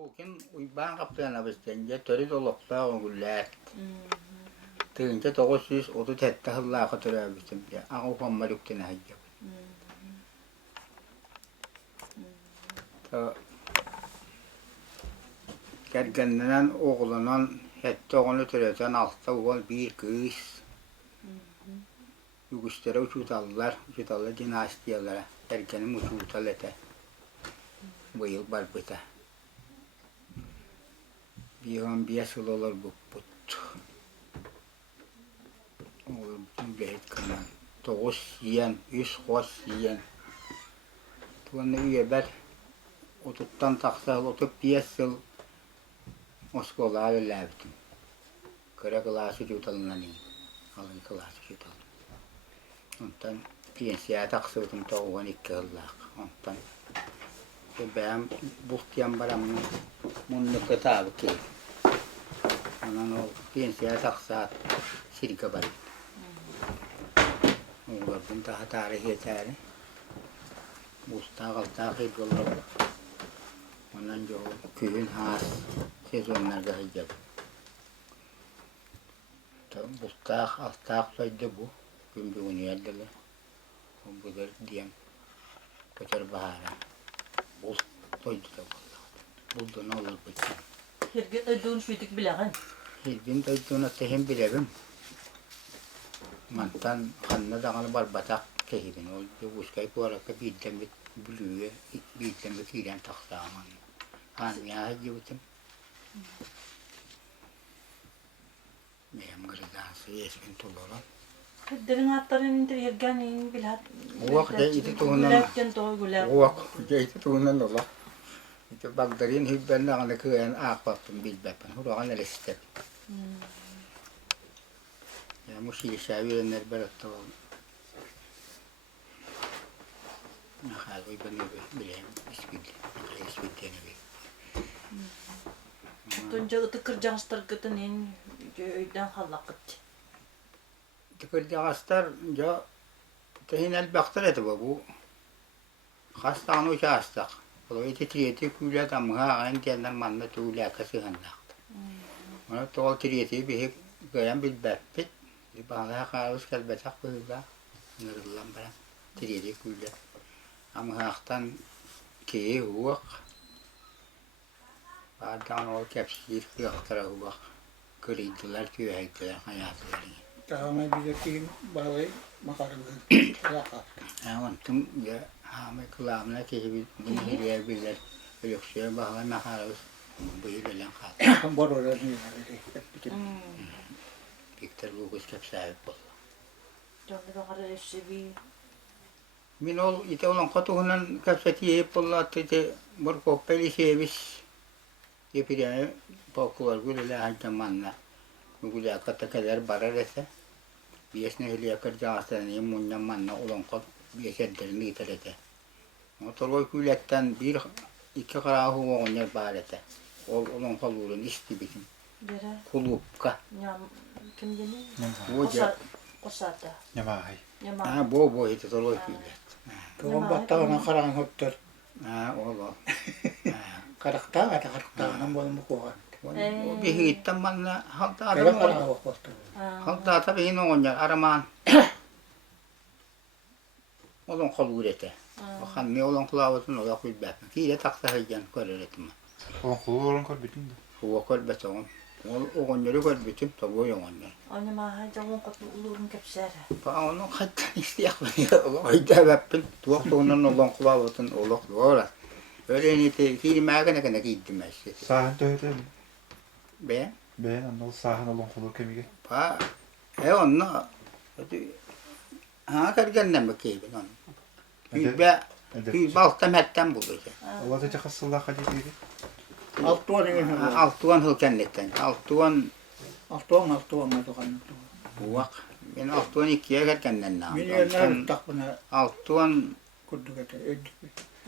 Lukин Ivan Kapitonovich törü dolukta Югюлят. Tığınca 937 yıllığa törübüsüm. Ağı fammalüktene hacı. Gergenden oğlanan hette oğlu törüsen altta oğul bir kız. Yuguslara uçutallar dinastiyalara. Erkenim uçutal ete. Bu yıl barbıta. Bir 15 yıl olur bu put. Olur bütün lehet kanan. 9 yiyen, 3 hoş yiyen. Tuğanı üyeber. Otuttan taksal, 35 yıl Moskova öylebdim. Kıra klası yutalından iyi. Alın klası yutalın. Ondan pensiya taksıvdım ta 12 yıllık. Ondan ben buhtiyam baramın munlu kitabı ki. Ondan o pensiya taksa sirke var. Oğlum daha tarih yeter. Busta kalta kıyıplar. Ondan jo köyün has sezonlarda hicab. Tabi busta alta saydı bu. Gün bir yerdele. O budur diyem. Kaçar bahara. Bul toydu da vallahi. Buldu ne olur bu. Her gün ödün şuyduk bileğin. Her gün ödün ötehim bilevim. Mantan kanına dağını barbatak kehibin. O buskay bu araka birden bir bülüye, birden bir kiren taksağıman. Hanıya hacı bitim. Benim gırıdansı yesmin tuluran. Derin atların indir yerganin bilat. Uak jayti tuhunan. Gülakten doğu gülak. Uak jayti tuhunan ola. İşte bagdarin hibben dağını kıyan ağapattım bilbepen. Hurağın elestek. Ya mushi şavirenler beratta ol. Nakhagoy banu bileyim isbid. Nakhay isbid dene. Tunca ıtı kırcanstar gıtının öyden hallakıt. Tıkırcağızlar ya tehinel baktır eti bu. Hastağını uçağızdak. Ola eti triyeti küyle damıha ağın diyenler manna tuğle akası hanlaktı. Ona tuğal triyeti bir hep gören bilbepit. Bağlığa kağız kelbetak bıyıla. Nırılan bana triyeti küyle. Ama haktan keyi huak. Bardan o kepsir kıyaktıra huak. Kırıydılar tüyeydiler hayatlarını. Tahame biletim bağlı makarını lakat. Ontum ya hame kulağımla keşi bunu hediye bilir. Yoksa bağlı makarız bıyırılan kat. Bororlar ne Piktir bu kız kep sahip oldu. Canlı bakara eşebi. Min ol ite olan katuğundan kepseti hep oldu te bor kopeli sevis. Yapıya pokular gülüle haccamanla. Gülüle kata kadar barar ise. Biasanya heliya kerjaan yang munyam manna Olonhko biasa derni iterete. Motor Yugulat'tan bir iki karahu oğunyar barete. Olonhko lurun isti bitim. Bere. Kulupka. Nyam kim deni? Boja. Kosata. Yamahay. Nyama. Ha bo itu Toloi Yugulat. Tuon battavana karan hottor. Ha oğlu. Karakta kata karakta nambol mukuhan. O bir hitam manna halta Karak adam. karan hottor. Halta tabi yine oğunyar araman. Olonhko lurete. Bakan ne Olonhko lavatın ola kulbep. Kile taksa heycan koreretim. Olonhko bütün de. Huwa kol beton. Oğunyarı kol bitim tabi oğunyar. Anyama ha jawon kat ulurun kepser. Paano kata istiyak niya? Ay dabapin tuwak tunan Olonhko lavatın olok lora. Öyle nite filmaga na kanakiddim işte. Sahan töyden. Be? Ben anol sahan Olonhko kemige. Pa onna. Ha kargandan bakayım on. Hübe baltam hetten bulacak. Allah da çakasıllah kadiydi. Altuan ini. Altuan hılkenletten. Altuan Altuan tukan. buak. Ben altuan ikiye kargandan nam. Mini yerler takpana Altuan kudu kata edik.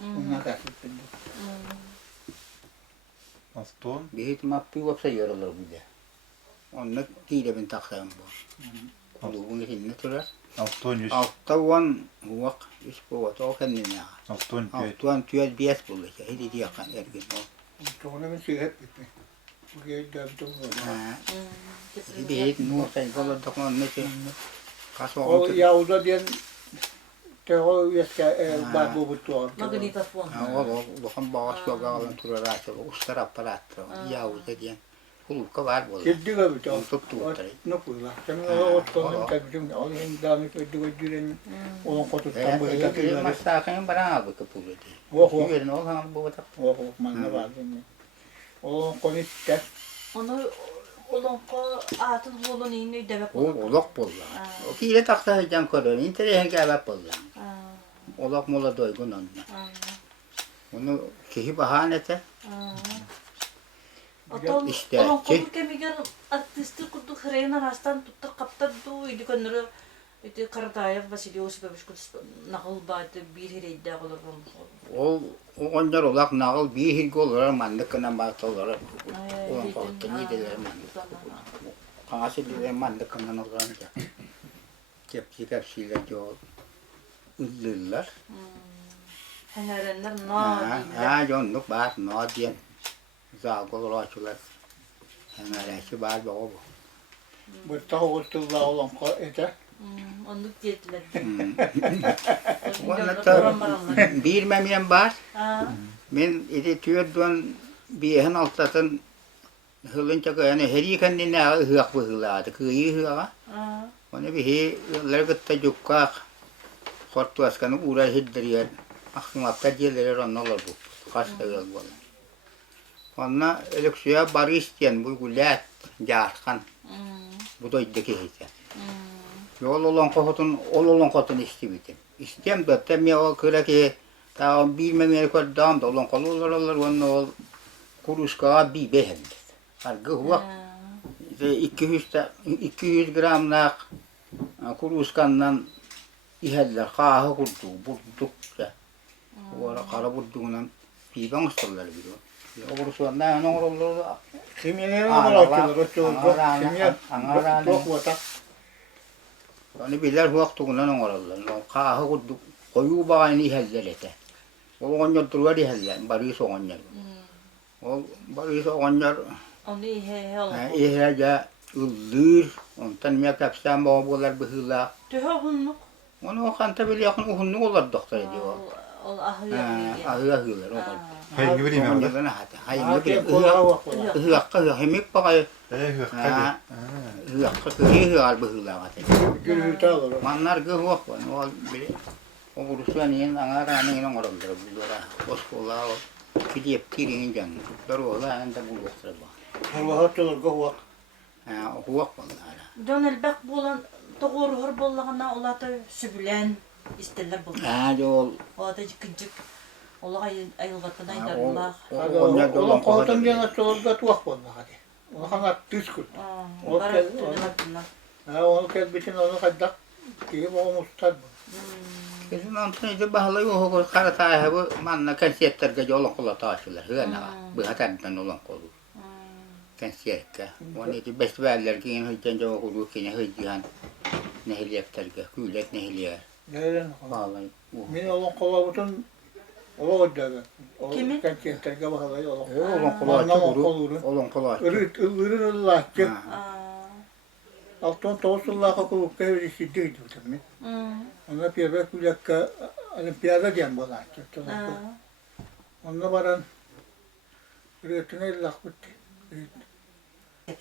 Ona kasih pendu. Aston. bihit mappi wapsa yorulur bu de. Onu kile ben taksam bu. Kuluğunu hinne turar. Aston yüz. Altuan buak. İş bu vato kendine. Aston köy. Altuan tüyet biyet bulacak. Hedi diyakan ergin o. Tuonne me siihen pipi. Okei, täytyy olla. Bir nur sen kolon takon ne ki kasma O yauda diyen te o yeska babu butuar. Magnita fon. o bakın bağış yok alan turarası ustar aparatro yavuz diyen kulka var bu. Keddiga bito. Tuttu ottari. No pulla. Sen o tuonne takdim alın dami keddiga diren olan kotu tabu Tapi masakan barang bu kapulu di. Oho. Yerin o kan bu tak. O manna var dinle. O konis test. Onu Olonxo atın holun ini debek O olak bolla. O ki ile takta jan koron intere henga bap bolla. Olak mola doygun onna. Onu kehi bahanete. Otol İşte, Olonxo kemigen artisti kudu xerena rastan tuttur kaptar du idi konuru iti Karatayev Vasiliy Osipov kudu naqıl batı bir hereyde olurun. O onlar olak nağıl bir hil olur mandıkına batılır. Olan korktu ni deler mandık. Kanası deler mandıkından olunca. Kepsiyle jo ıllırlar. Henerenler Ha jonluk bat no diyen. Zağıl açılar. Heneresi bat bu. Bu tahu tulla olan ko ete. Onu diyetler. Bir memyen var. Men ide tüyordun bir hen altatın hılınca yani her yıkanın ne hıyak bu hıladı. Kıyı hıya. Onu bir he lergıtta cukka korktu askanı uğra hiddiriyor. Aklım apta diyeler onlarla bu. Hasta yol bu. Ona eleksiya barı isteyen bu gület jarkan. Bu da iddeki heyse. Yol olan kotun istibitim. İstem de temya o kıra ki ta bilmem kod dam da olan kollar onu kuruska bir behendir. Argı huwa 200 gramnak kuruskandan iheller kaha kurdu burdukça. Ora kara burduğundan bir bangsırlar biliyor. Okursuanda nongorulur. Kimyenin olarak kimye çok vata. Onu bilir huaktuğundan nongorulur. Kaha kurdu koyu bağını ihellelete. O onca durur iheller. Bari soğanlar. O bari soğanlar. Onu ihe olun. İhraca ıldır. Ondan mekapsan bağlar bıhıla. Tühe hunluk. Onu o kanta bile yakın uhunlu olur doktor ediyor. Ol ahıya. Ahıya hılar o kadar. Hayır gibi değil mi orada? Hayır gibi. Hıyak hemek bakay. Hıyak hadi. Hıyak hıyak bıhıla katı. Gürültü alır. Manlar gıhıyak var. O bile. O buruşan yen angaranın onun oraldır. Bunlara boskola o. Gidip tirin can. Darola anda buluştur bu. Hırvahat olur gıhvak. Hıyak bunlar. Don elbek bolan toğur bollağına olata sübülen isterler bu. Yol. Olata jıkıcık. Ola ayılgattan aydarlar. Olan kohutun diyen açılırda tuğak bolla hadi. Onu kanat düzgün. Onu kelbitin onu kaddak. Kiyip o mustad bu. Kesin antrenörde bahalı o karatay bu manna kensiyetlerge yolun kola taşırlar. Hına bu hatandan olan kolu. Kensiyetke. Onu iti besverler ki en hıcan jo kolu ki ne hıcan nehliyetlerge kület nehliyer. Neren? Vallahi. Min olan kola butun ola ödebe. Kimin? Kensiyetlerge bahalı olan. Olan kola olan kola. Irır Allah'cı. Altın toğusullaha kuluk kevri değil mi? Ona piyade kulakka piyade diyen bu Allah'cı. Ona varan üretine lakbıttı.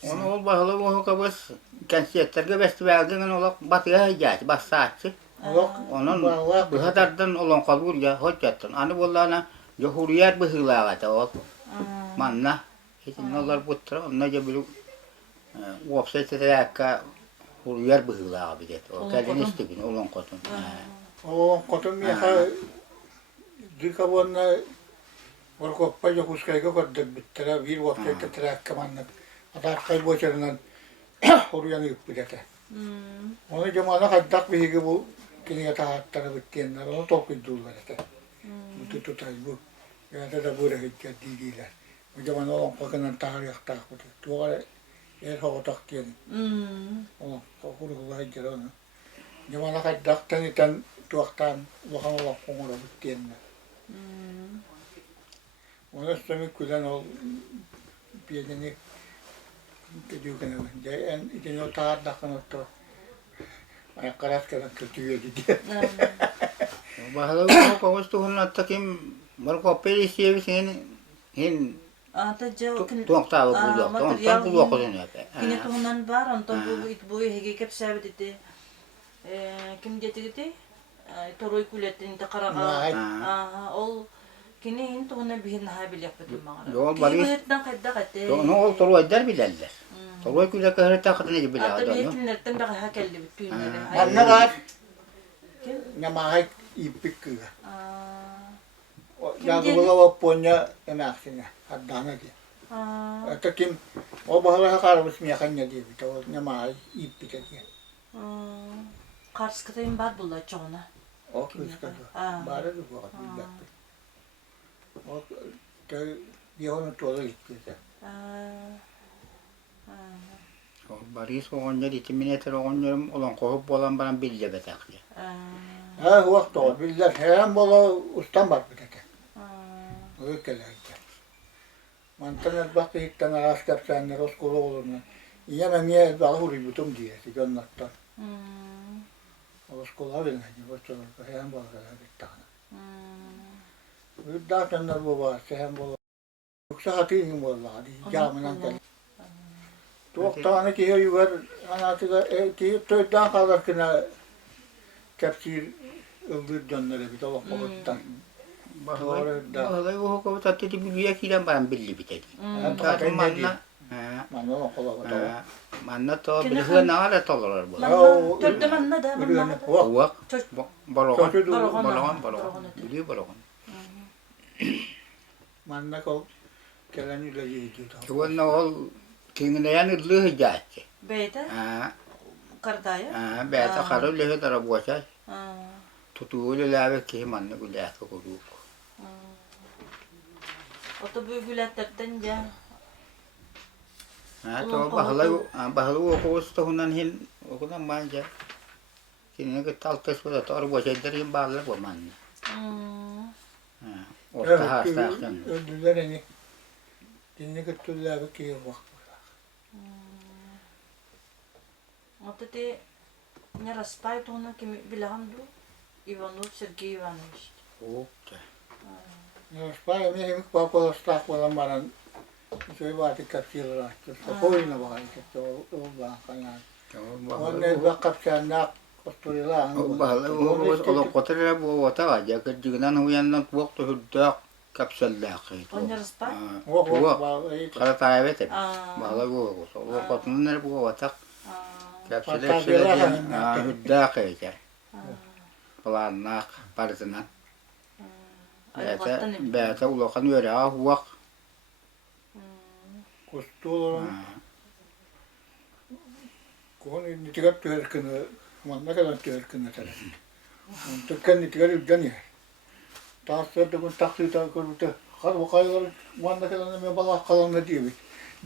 Onu ol bahalı o kabız kensiyetlerge besverden ola batıya hıcacı bas saatçı. Onun bu hadardan olan kalbur ya hocatın. Anı bollana Johuriyat bıhılağa da ol. Manna. Hiçin onlar butra onunla cebilu website-aka huriyat bıhılağa bidet. O kendini istibin olan kotun. Olan kotun miha dikabonna orkoppa yokuskayga kodda bittira bir website trakka manna. Atar kayboçarından huriyanı yıppidete. Onu cemana kaddak bihigi bu kini tahattara bittiyenler onu topkiddular ete. Tututay bu. Ya da bu rehitçe didiler. Bu zaman olan kokunan tarih takbudu. Tuğala yer hoğutak diyen. Olan kokuru hajjar onu. Cemana kaddak tanitan tuğaktan vakan olan kongura bittiyenler. Ona üstelik kuzen ol birini gidiyorken en içine o taat dakkan otto ayaklar askeran kötüye gidiyor. Bahalo ko gusto hunat takim marko pelisiye bisin hin Ata jaw tuak tawo bulo tuak bulo ko din yata. Kini tuhunan bar onto bu itbu hege kep sabit ite kim getirdi toroy kuletin ta qaraga ol kini hin tuhuna bihin habil yapdı mağara. Yo bari. Kiyetten kadda katte. No ol toroy der bilaller. Toroy kule kahre takatne bilal Ata da no. biyetinlerden daha hakelli bütün. Anne var. Ne mahak ipik kıga. Ya bu o ponya emeksine haddana diye. Ata kim o bahara karabız miyakanya diye bir o ne mahak ipik diye. Karskıtayım bar bulla çoğuna. O kıskadı. Bara da bu kadar. O bir onu tola gitti. Bari so onja di timinete onja Olonxo bolan baran bille betakli. Ha vakti o billah hem bola ustan bak bir tek. Öyle keleydi. Mantanet baktı hitten araştırıp senler o skolu olurdu. Yine niye daha ributum diye gönderdi. O skola verilmedi. O çocuk hem bola bir tane. Bir daha senler bu var. Hem bola. Yoksa hatırlayın bola. Camından tel. Tuğtağını ki yuvar anlatıda ki töyden kalırkına tepsir öldür dönleri bir dolap kokuttan. Bahalo ko tatti di biya kilan baran billi bitedi. Manna o kola. Manna to bilhua nara tolor bu. Tölde manna da manna. Uak bologon bili bologon. Manna ko kelani lagi itu. Tuan ol kingnayan illu hijat. Beta. Kardaya. Beta karo lehe tara buasa. Tutuğuyla lave ki manna gulak ko duk. Oto bu gülatterden ya. To bahalo ko gusto hunan hin ko nang manja. Kini ka taltes ko to arbo sa derin bala ko man. O ta kan. Öldüler ni. Dinle götürdüler ki bak. Oto te ne raspay to na kimi bilandu Ivanov Sergey Ivanovich. Okta. Ne spaya mi hem papalı stak olan baran. Şöyle vardı kapçılar açtı. Koyuna bakayım işte o bakana. Onun da kapçana kosturilah. Bahalo ko kotre bu wata aja kerjunan huyan waktu hudak kapsallaqi. Onu raspay? Kara taybet. Bahalo ko so ko tunner bu wata kapsallaqi hudaqi ja. Palanak partenan. Beta ulokan yöre huak. Kosturilah. Konu nitigat törkünü, ne kadar törkünü tabii. Türkan nitigat üdeni. Tasarda bu taksita kuruldu. Har bakaylar ne kadar ne balık kalanı diye bir.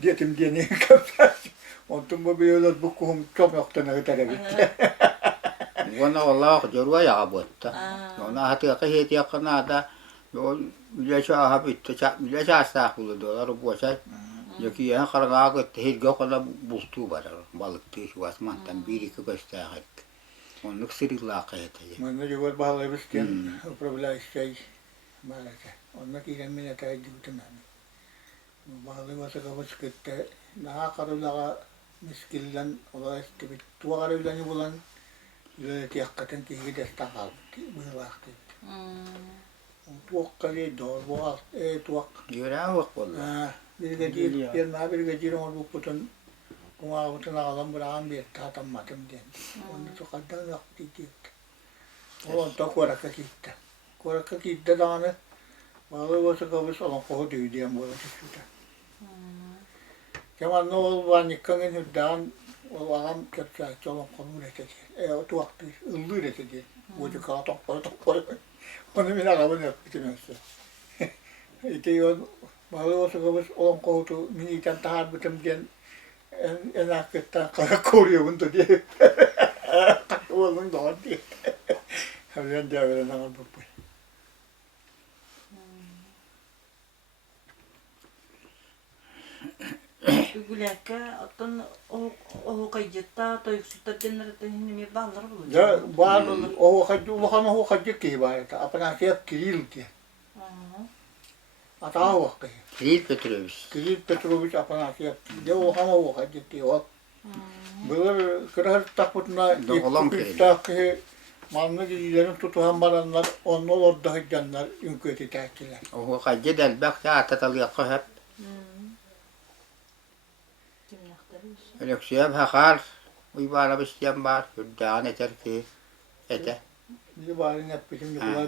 Diyetim diye ne kapsar. Ondan bu böyle bu kuhum çok yoktan ne kadar bitti. Wana Allah jorwa ya botta. Ona hati ka heti yakana da yo bilasha habitte cha bilasha sahulu dolar bu şey. Yaki ya karga ko tehir go kala bultu var balık tiş vasmantan biri ki göster. Onu siri laqayta. Man ne diyor bahalı bisken problem şey malaka. Onun ki ben ne taydı tamam. Bahalı vasa kavuşkette daha karılaga miskillen olay gibi tuvarıyla bulan böyle hakikaten ki destek aldı bu vakti. Tuak kali dor bu tuak. Yura vak bolla. Bir gecir yerine bir gecir onu putun kuma putun alam bulan bir tatam matem diye. Onu çok kadar vakti diye. O da korak kitte dağını balı vasa kavus Olonxo diye bu işte. Kemal ne ol var nikangin hüddan o adam kepçak Olonxo'nun üreteci. O tuaktı ıllı üreteci. Bu da toplar. Onu bir araba yaptım işte. İşte yon balı vasa kavus Olonxo'tu miniten tahar bitim diye en hakikaten kara koruyor bunu diye. Oğlum da diye. Hemen devre ne oldu bu? Югюлятка оттон о кайжетта тоюксуттар деннерде хинемер баллар булur. Ya var o hacı ulakan o hacı ki var. Apana şey Kiril diye. Ata o ki. Kiril Petrovich. Kiril Petrovich apana şey. De ulakan o hacı ki o. Böyle kırar takutna ipüküstaki malını gidilerini tutuhan baranlar onun orada hıcanlar ünküeti tehtiler. O hacı delbek ya atatalıyakı hep. Eleksiyem hakar. Uybara bistiyem var. Hüddağın eter ki. Ete. Bizi bari hep bizim Nikolay.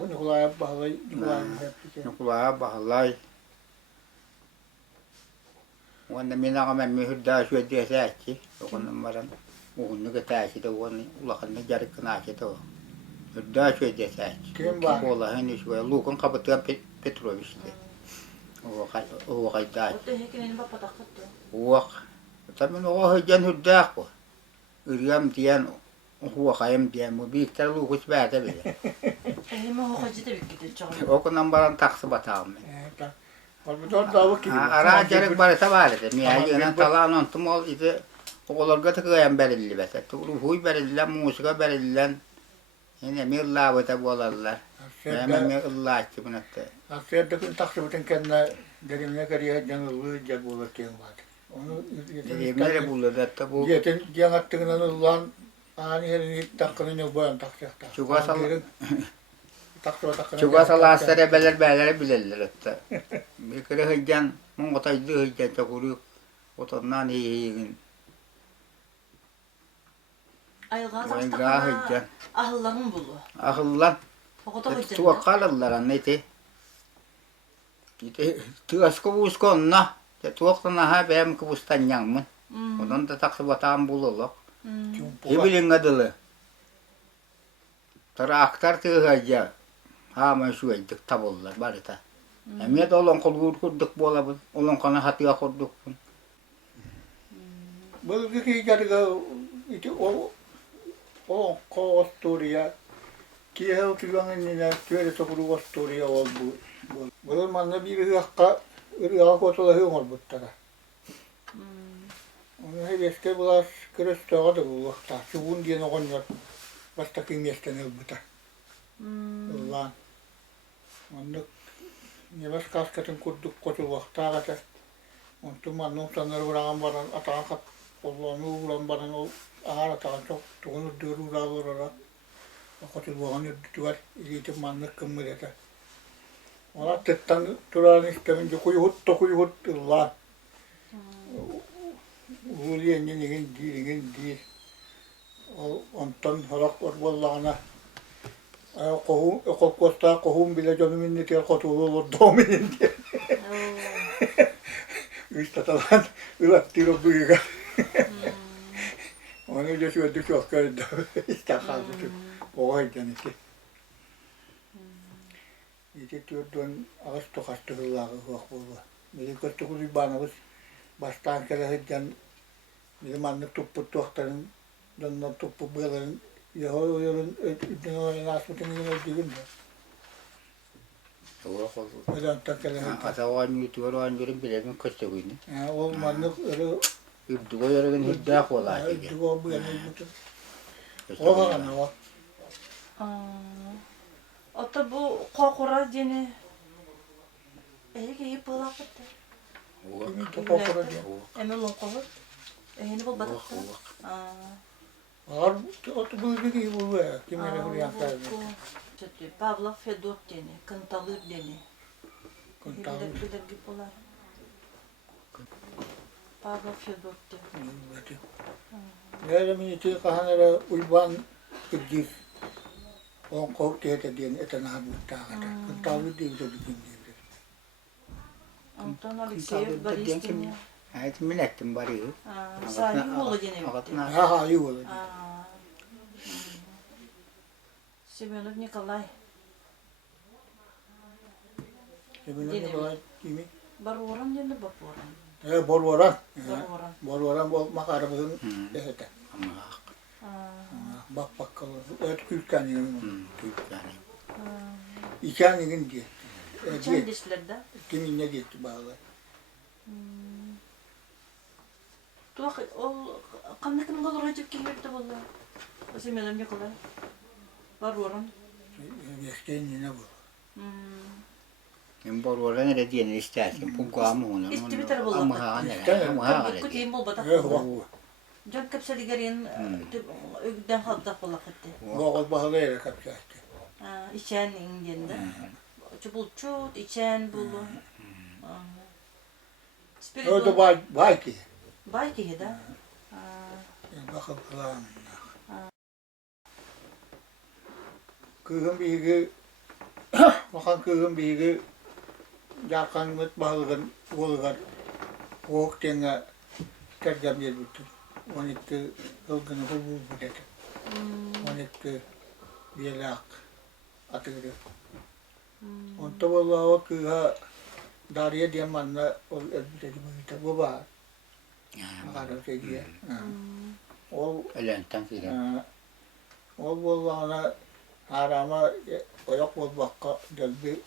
Bu Nikolay'a bağlay. Nikolay'ın hep bizim. Nikolay'a bağlay. Onda mina kamen mi hüddağ şu ediye säätçi. Okunun varan. Uğunlu gıtağışı da onu ulakını jarık kınağışı da o. Hüddağ şu ediye säätçi. Kim var? Ola henüz şu Lukun Kapitoyan Petrovich'ti. O kaydağı. O da hekinin bapa takattı. Uak. Tabii o hıcan hüddağ bu. Ürüyem diyen huakayım diyen bu büyükler Lukus bäde bile. Hem o hacı da bitti çağırıyor. Okunan baran taksı batağım. Ara jarık barısa barıdı. Miyajınan talan ontum ol iti oğulurga tıkıyan berilli bese. Ruhuy berillen, musika berillen. Yine mirlavıta bolarlar. Hemen mi ıllaççı bunu etti. Asya'daki taksibıtın kendine dedimine kariye canlığı cep olur diyen vardı. Onu Nereye bulur etti bu? yetin diyen attığından ıllan ani yerini takkının yok boyan taksiyakta. Çuga salasları beler bilirler etti. Bir kere hıcan, Mongotaydı hıcan çakuruk. Otondan hiyigin. Ayılgan Ayılgan saçtakana hıcan. ahılların bulu. Ahıllan. O da hıcan. Tuğa kalırlar anneti. Gide tığas kuvus konna. Tuğaktana ha benim kuvustan yanmın. Ondan da taksı batağım bululuk. Ebilin adılı. Tara aktar tığ hıca. Haman şu ettik tabullar barita. Emiyet Olonxo kurduk bolabın. Olonxo'na hatıya kurduk. Bölgeki jarıga iti Olonxo Ostoria kihe oturuyanın nine tüyeli sokuru Ostoria ol bu. Böyle manna bir ırığa kotola hıyon ol buttara. Onu heveske bulas kırıstağa da bu vakta. Çubuğun diyen oğun yok. Basta kimyesten el buta. Ulan. Onu nevas kaskatın kurduk kotu vaktağa da. Ontu mannum sanır uğrağın baran atağın kap. Oğlanı uğrağın baran o ağır atağın çok. Tuğunu dörü uğrağı uğrağı. O kotu boğan yürüdü var. İliyeti manlık kımmır ete. Ona tıttan durağın istemince kuyu hut ulan. Uğurluyen yenigin değil. Ondan halak var vallağına. Kosta kohum bile canımın netiyer kotuğu olur dominin diye. Üst atalan ılattırı büyüge. Onu öyle şöyle çok gördü. İşte kaldı. O haydan iti. İti türdün ağız tokastı hıllağı hıvak buldu. Bizim kırtıklı banımız baştan kere hıccan bizim anlık tuppu tuaktarın dondan tuppu bığaların yolun üdünü oyun asmutunu yine ödüğün de. Öden takele hıccan. Ata oğan yutuyor oğan görün bilemin kıstı kuyunu. Olmanlık öyle Übdüğü yorgun hüddağ ola. üdüğü o bığanı bütün. O hana o. Ota bu kokura dene. Ege yip balakıttı. Kimin de kokura diye. Emel Olonxo. Ehini bol batakta. Ağır otu bığını gibi bu ya. Kimere hırıyan sardı. Pavla Fedot dene. Kıntalı dene. Kuntalı. Bilir gibi olar. Pavla Fedot dene. Yarım iti kahanlara uyban kırgif. On kok tete diyen etana butağada. Kuntalı diye bir dikin diye. Anton Alexeyev Boris'ten. Evet milletim bari. Sahi oğlu gene bitti. Ha iyi olur. Semyonov Nikolay. Semyonov Nikolay kimi? Baroran dene baporan. Borvaran. Baroran. Borvaran bol makarabın ehete. Bak kalır. Evet külkan yiyin. Külkan. İçen yiyin diye. Çan dişlerde. Kimin ne gitti bağlı. bak ol kanlıkın olur hacıp ki hep de vallahi. O semedim yakala. Var oran. Geçtiğin yine bu. En borwala nere diyen istersin. Pun kuamı onu. İşte bir tarafı Ama oldu. ha İşte. nere. Ama ha Tabii nere. kutayım bol batak. Can kapsali garin ögden halda falan gitti. Oğul bahalı yere kapçaktı. İçen indiyende. Çubulçut, içen bulu. Öyle bay ki. Bay ki de. Bakın falan. Kızım bir bakın kızım bir yakan mıt balıgın olgar. Oğuk denge tercem yer bütün. 12 yılgını hulu bilet. 12 yelak atıgırı. Onta vallahi o kıha dariye diye manla ol elbise gibi bu var. Makara sediye. O Ölentan filan. o vallahi arama oyak bol bakka delbi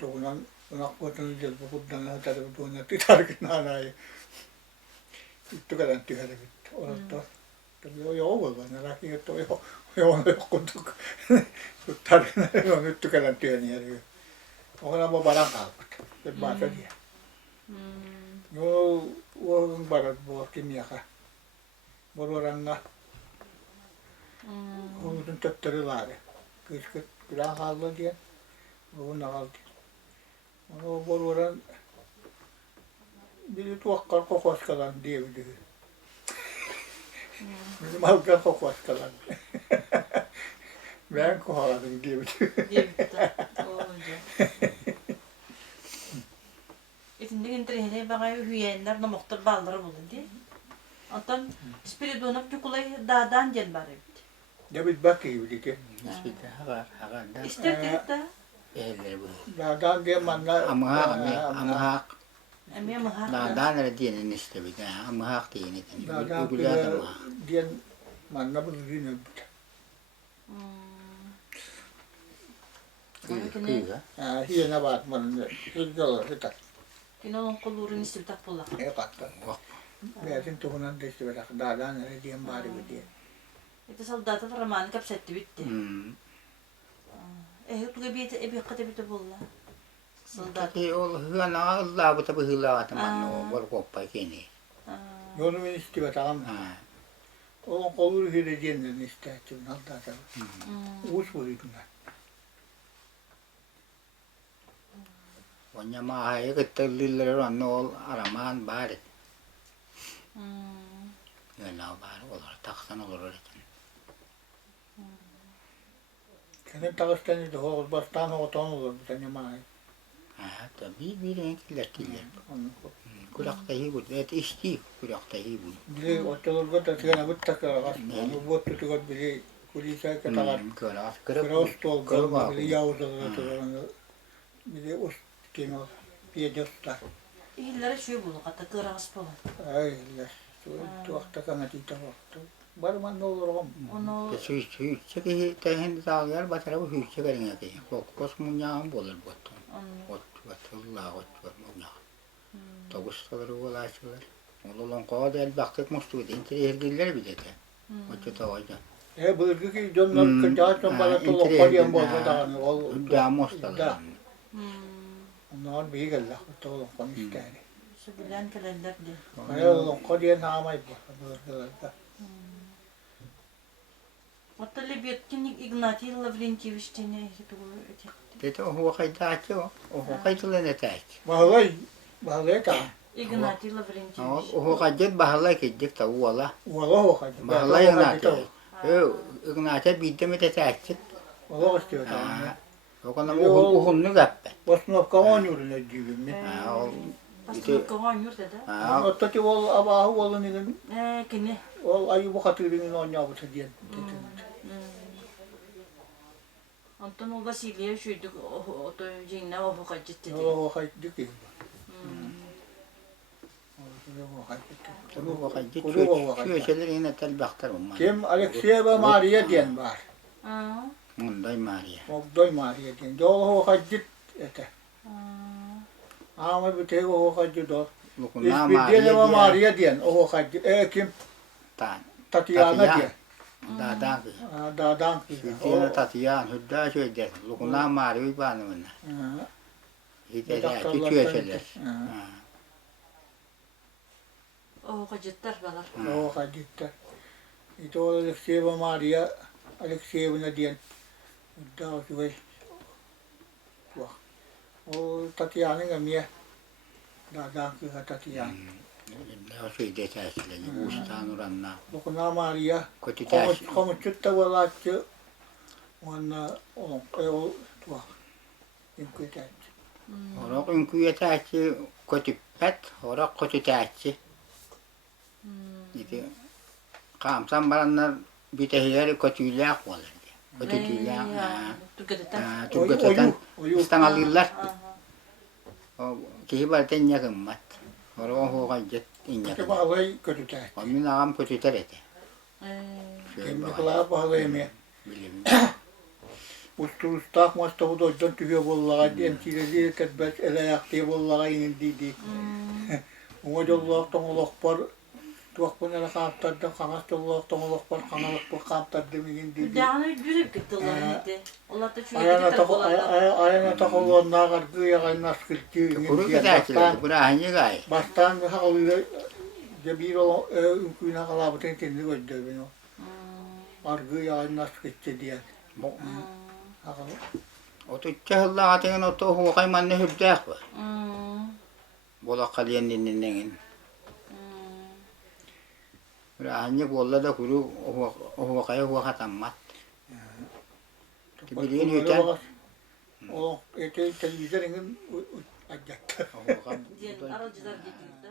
doğunan nakbatını delbi kuddan hatarı doğunan titarık nanayı. Itu kadang tiada gitu. Orang tua, tapi yo vallahi laki itu yo kutuk. Kutar yo itu kadang tiada ni ada. Orang mau barang apa? Berbahasa dia. Yo orang barat bawa kimia kah? Baru orang ngah. Orang tu tak terlalu. Kisah kurang hal dia. Orang nakal dia. Orang baru orang biri tuakkar kokos kalan diye bir diyor. Bizim halklar kokos kalan. Ben kohaladım diye bir diyor. İtinde gentirehine bana hüyenler namoktar balları buldu diye. Ondan spiridonap çukulay dağdan gel bari. Ya bir bakıyor bir diyor. İşte hagar. İster de. Eller bu. Dağdan diye manla. Ama ha. Emiye mahar. Dağdan nere diyen işte bir de. Ama ha diyen. Dağdan Yugulyat ama. diye manla bu düğüne bir. Kıyga. Hiyene bak manla. Hızlı olur hitat. Kino kolurun istim tak pola. Katta. Beyatin tuhunan desti berak. Dağdan nere diyen bari bir diye. İşte soldatı raman kapsetti bitti. Tu gibi ebi kate bitti pola. Soldat. Tapi ol hılan Allah bu tabi hıla ataman o var koppa kini. Yolu ben istiyor tamam. Onun koluru hile diyenlerini istedim. Alda tabi. Uğuz boyutunda. Vanya mahaya ketelliler anol araman bari. Yana bari olur taksan olur. Senin takıstanı da oğul bastan oğutan olur bu tane mahaya. Tabii bir renkler. Kulakta hibur. Evet işti kulakta hibur. Bile otelurga da sigana bıttak aragas. Onu bot tutugat bile kulisa katagar. Kıraus tolga bile yavuz olarak. Bile ust kino piyedosta. İllere şu bulu kata kıras pola. Ay Allah. Şu vakta kanat ita vakta. Barman ne olur oğlum. Onu Hüyse ki tehen dağlar batara bu hüyse verin ki. Kos munyağın bolur bot. Allah ottur munyağ. Tavusları ulaşırlar. Olonxo del baktık mustu inter ergiller bir de. Otu tavaca. Bırgı ki jonlar kıcaçtan bana tolu koyyan bolsa dağını. Da mustalar. Onlar bir geldi. Tolu koyun istedi. şu bilen kalender de. Kaya olon koyyan namay bu. Bırgılarda. Hatta Lebetkin Ignatiy Lavrentievich tane etek. Dedi o kaydaçı o. O kaydılı ne taç. Bahalay ta. Ignatiy Lavrentievich. O kaydet bahalay kaydet ta wala. Wala o kaydı. Bahalay Ignatiy. Ignatiy bidde de taç. Wala istiyor ta. O kana uhunnu gappe. Basnov kavan yuruna gibi. Aslında kavan yurt dedi. Otta ki ol abahu olun igen. Kine. Ol ayı bu hatırının onya bu diye. Anton o Vasilya şuydu o da yine o kaçtı dedi. O kaydı ki. O kaydet. Şu şeyler yine tel baktar olmaz. Kim Alexeyeva Maria diyen var. Munday Maria. Ogdoy Maria diyen. O kaydı ete. Ama bir tek o kaydı do. Lukuna Республика Maria Maria diyen. O kadar. Kim? Tan. Tatiana diyen. Dadan. Dağdan. Hitiana Tatiana hüdda şöyle. Lukuna Maria banımına. Hitiya tüyçeler. O kacıtlar balar. O kadar. İşte o Alexeyeva Maria. Alexeyevna diyen. Daha şöyle. O Tatiana'nın amiye. Dağdan ki Tatiana. Ne şöyle tesisleri. Ustan oranla. Lukuna Maria. Kötü tesis. Komut da vallahi. Ona o tuah. İmkütet. Orak ünkuya tesis. Kötü pet. Orak kötü tesis. İşte kamsan baranlar bir tehiyeri kötüyle akvalar. Kötüyle. Türkçeden İstanbullular. Kihibarten yakınmat. Orak hoğay jet inyakın. Kötü bağlayı kötütet. Omin ağam kötü terete. Kimlikler bağlayı mı? Bilim. Usturustak masta bu dojdan tüye bollağa diyen çileli ketbet ele yaktı bollağa indi di. Ama jolloq toңolоqpar tuaqpun ele qaaptardan qanas jolloq toңolоqpar qanalıqpar qaaptardan indi di. Dağını yürüp gitti onlar neydi? Onlar da Ayana taqolluğunna qargı yağay naskilti. Kuru kedaçiler. Bura hangi gay? Bastan haqalığı jabir o ünküna qalabıtın tendi göjdü beni. Qargı yağay naskilti diye. Otu çahılla atın otu huwakay manne hübdaq var. Bola qaliyan ninnengin. Bura hangi bolla da kuru huwakay huwakatammat. Tibiliyen hüten. O televizyon ingin ajak. diyen aracılar getirdi.